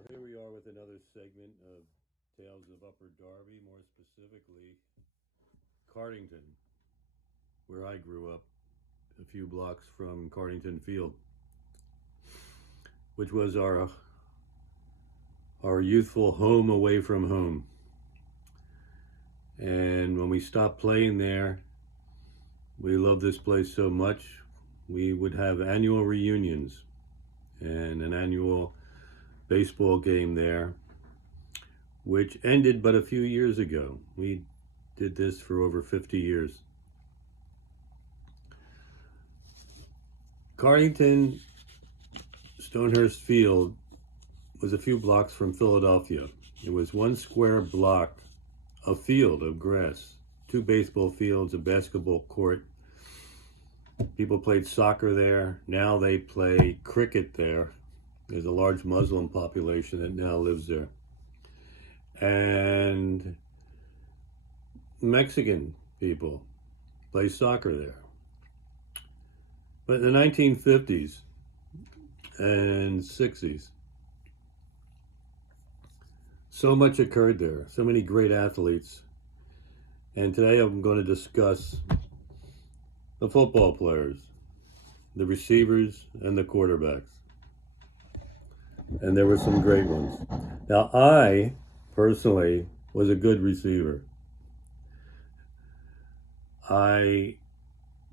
So here we are with another segment of Tales of Upper Darby, more specifically Cardington, where I grew up, a few blocks from Cardington Field, which was our youthful home away from home. And when we stopped playing there, we loved this place so much, we would have annual reunions and an annual baseball game there, which ended but a few years ago. We did this for over 50 years. Cardington Stonehurst Field was a few blocks from Philadelphia. It was one square block, a field of grass, two baseball fields, a basketball court. People played soccer there. Now they play cricket there. There's a large Muslim population that now lives there. And Mexican people play soccer there. But in the 1950s and 60s, so much occurred there, so many great athletes. And today I'm going to discuss the football players, the receivers, and the quarterbacks. And there were some great ones. Now, I personally was a good receiver. I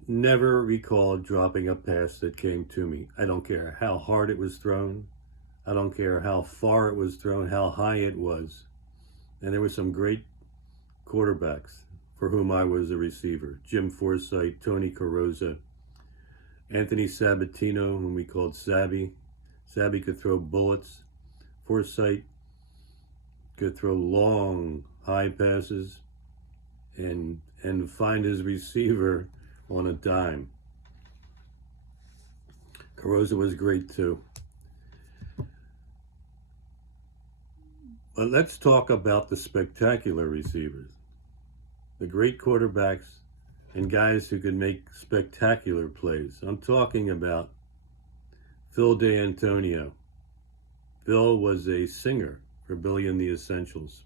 never recall dropping a pass that came to me. I don't care how hard it was thrown. I don't care how far it was thrown, how high it was. And there were some great quarterbacks for whom I was a receiver. Jim Forsythe, Tony Carrozza, Anthony Sabatino, whom we called Sabby. Sabby could throw bullets. Forsythe could throw long, high passes and find his receiver on a dime. Carrozza was great too. But let's talk about the spectacular receivers, the great quarterbacks and guys who could make spectacular plays. I'm talking about Phil D'Antonio. Phil was a singer for Billy and the Essentials,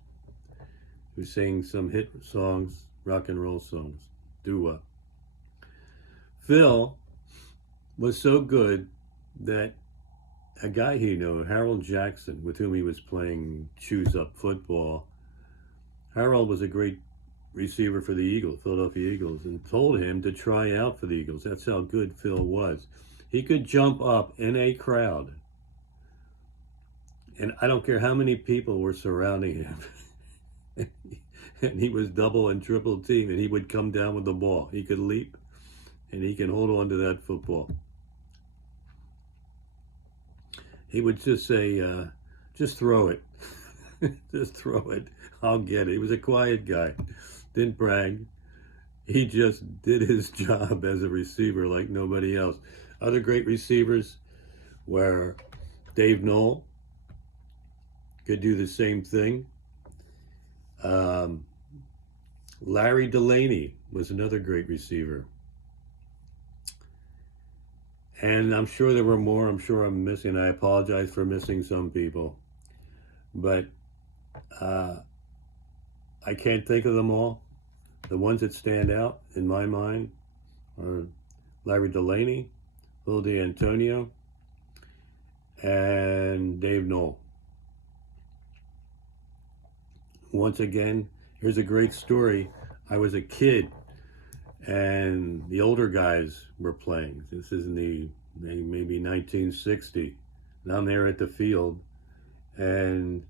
who sang some hit songs, rock and roll songs, doo-wop. Phil was so good that a guy he knew, Harold Jackson, with whom he was playing choose-up football, Harold was a great receiver for the Eagles, Philadelphia Eagles, and told him to try out for the Eagles. That's how good Phil was. He could jump up in a crowd, and I don't care how many people were surrounding him, and he was double and triple teamed, and he would come down with the ball. He could leap, and he can hold on to that football. He would just say, just throw it. Just throw it. I'll get it. He was a quiet guy. Didn't brag. He just did his job as a receiver like nobody else. Other great receivers were Dave Knoll, could do the same thing. Larry Delaney was another great receiver. And I'm sure there were more. I'm sure I'm missing. I apologize for missing some people. But I can't think of them all. The ones that stand out in my mind are Larry Delaney, Phil D'Antonio, and Dave Knoll. Once again, here's a great story. I was a kid, and the older guys were playing. This is in the maybe 1960. And I'm there at the field, and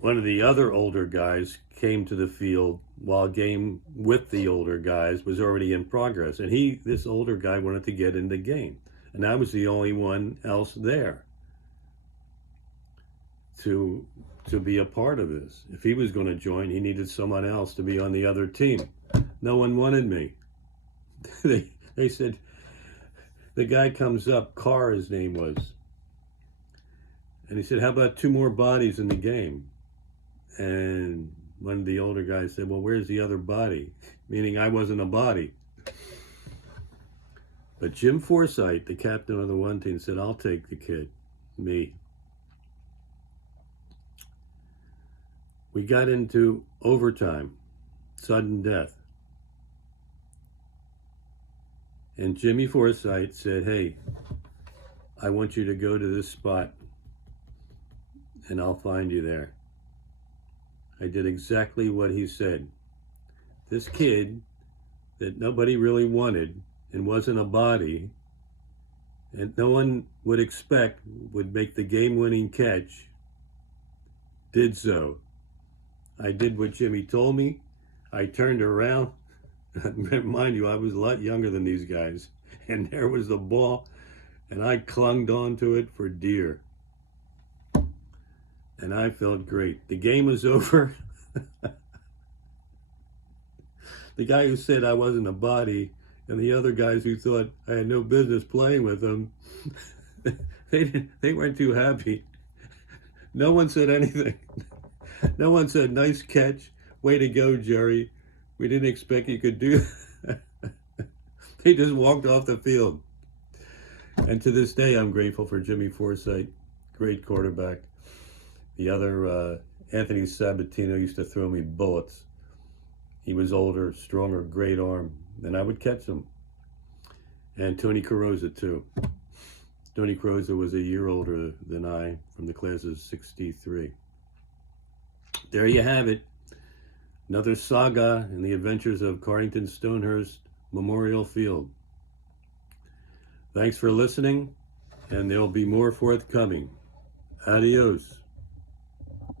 one of the other older guys came to the field while a game with the older guys was already in progress. And this older guy wanted to get in the game. And I was the only one else there to be a part of this. If he was going to join, he needed someone else to be on the other team. No one wanted me. They said, the guy comes up, Carr his name was, and he said, how about two more bodies in the game? And one of the older guys said, well, where's the other body? Meaning I wasn't a body. But Jim Forsythe, the captain of the one team, said, I'll take the kid, me. We got into overtime, sudden death. And Jimmy Forsythe said, hey, I want you to go to this spot and I'll find you there. I did exactly what he said. This kid that nobody really wanted and wasn't a body and no one would expect would make the game-winning catch, did so. I did what Jimmy told me. I turned around. Mind you, I was a lot younger than these guys. And there was the ball, and I clung onto it for dear. And I felt great. The game was over. The guy who said I wasn't a body and the other guys who thought I had no business playing with them, they weren't too happy. No one said anything. No one said, nice catch. Way to go, Jerry. We didn't expect you could do that. They just walked off the field. And to this day, I'm grateful for Jimmy Forsythe, great quarterback. The other, Anthony Sabatino, used to throw me bullets. He was older, stronger, great arm, and I would catch him. And Tony Carrozza, too. Tony Carrozza was a year older than I, from the class of '63. There you have it. Another saga in the adventures of Cardington Stonehurst Memorial Field. Thanks for listening, and there'll be more forthcoming. Adios.